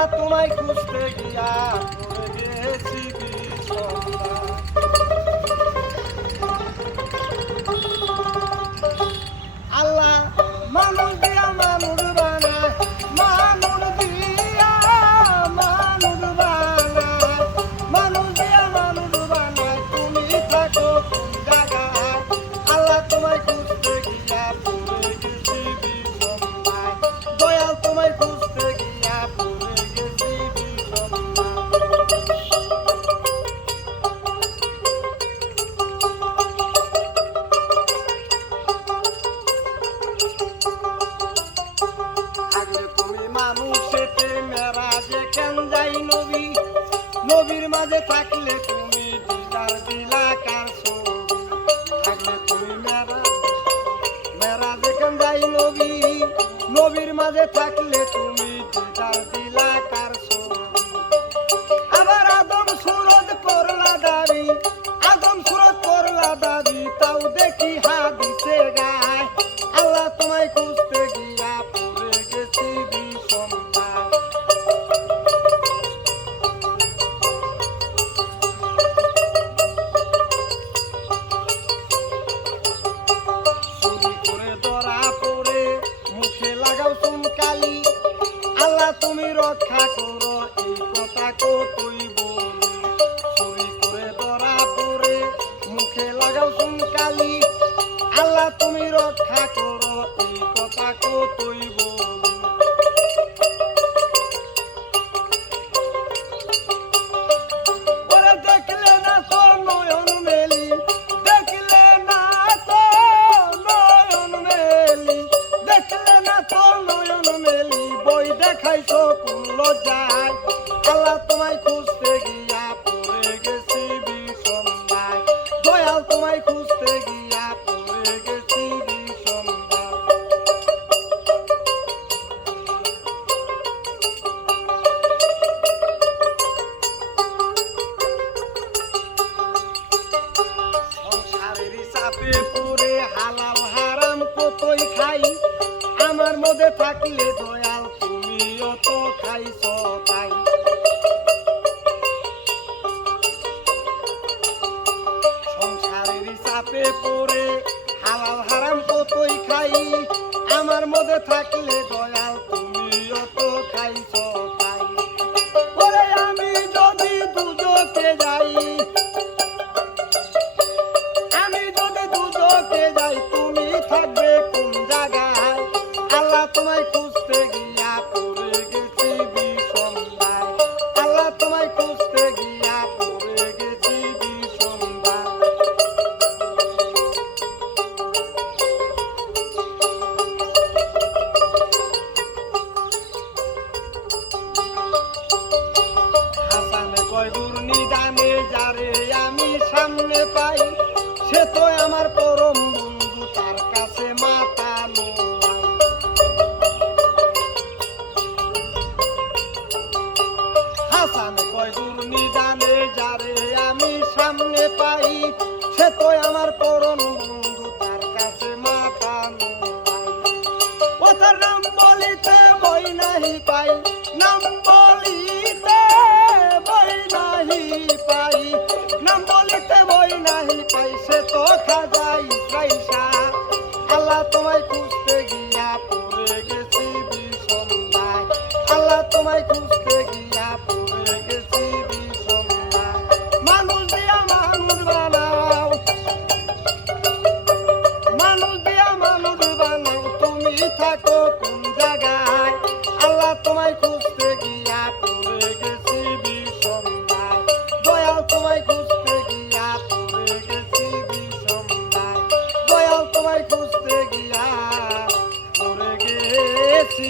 আল্লাহ তোমায় খুঁজতে গিয়া পড়ে গেছি বিষণ্ণা। আল্লাহ মানুষ দিয়া মানুষ বানায়, মানুষ দিয়া মানুষ বানায়, মানুষ দিয়া মানুষ বানায়, তুমি থাকো কোন জায়গায়? আল্লাহ তোমায় খুঁজতে গিয়া পড়ে গেছি বিষণ্ণায়, দয়াল তোমায় খুঁজতে গিয়া পড়ে গেছি বিষণ্ণায়। মানুষেতে মেরাজে কেন যাই নবী, নবীর মাঝে থাকলে তুমি দিলার দিলাকার ছবি। থাকলে তুমি মেরাজে কেন যাই নবী, নবীর মাঝে থাকলে তুমি দিলার দিলাকার ছবি। আবার আদম সুরত করলা দাবি, আদম সুরত করলা দাবি, তাও দেখি হাদিসে গায়। আল্লাহ তোমায় খুঁজতে গিয়া পড়ে গেছি বিষণ্ণায়। চুরি করে ধরা পড়ে মুখে লাগাও চুনকালি, আল্লাহ তুমি রক্ষা করো এই কথা কতই বলি। চুরি করে ধরা পড়ে মুখে লাগাও চুনকালি, আল্লাহ তুমি রক্ষা করো এই কথা কতই বলি। ওরে দেখলে না তো নয়ন মেলি, দেখলে না তো নয়ন মেলি, দেখলে না তো নয়ন মেলি, বই দেখাইছো কোন লজ্জায়। আল্লাহ তোমায় খুঁজতে গিয়া পড়ে গেছি বিষণ্ণায়, দয়াল তোমায় খুঁজতে গিয়া পড়ে গেছি বিষণ্ণায়। সংসারের চাপে পড়ে হালাল হারাম কতই খাই, আমার মধ্যে থাকলে দয়াল তুমিও তো খাইছ তাই। সংসারের চাপে পড়ে হালাল হারাম কতই খাই, আমার মধ্যে থাকলে দয়াল তুমিও তো খাইছ তাই। ওরে আমি যদি দুজকে যাই, আমি যদি দুজকে যাই, তুমি থাকবে কোন জায়গায়? আল্লাহ তোমায় খুঁজতে গিয়া পড়ে গেছি বিষণ্ণায়, আল্লাহ তোমায় খুঁজতে গিয়া পড়ে গেছি বিষণ্ণায়। হাসানে কয় দূর নিদানে যারে আমি সামনে পাই, সে তো আমার পরম বন্ধু, তার কাছে মাথা নোয়াই। হাসানে কয় দূর নিদানে যারে আমি সামনে পাই, সে তো আমার পরম বন্ধু, তার কাছে মাথা নোয়াই। ও তার নাম বলিতে বই নাহি পাই, নাম বলিতে বই নাহি পাই, নাম বলিতে বই নাহি পাই, সে তো খাজা ইসরাইসা। আল্লাহ তোমায় খুঁজতে গিয়া পড়ে গেছি বিষণ্ণায়, আল্লাহ তোমায় খুঁজতে গিয়া পড়ে গেছি বিষণ্ণায়। মানুষ দিয়া মানুষ বানাও, মানুষ দিয়া মানুষ বানাও, তুমি থাকো কোন জায়গায়? আল্লাহ তোমায় খুঁজতে গিয়া পড়ে গেছি বিষণ্ণায়, দয়াল তোমায় খুঁজতে গিয়া পড়ে গেছি বিষণ্ণায়, দয়াল তোমায় খুঁজতে গিয়া পড়ে গেছি।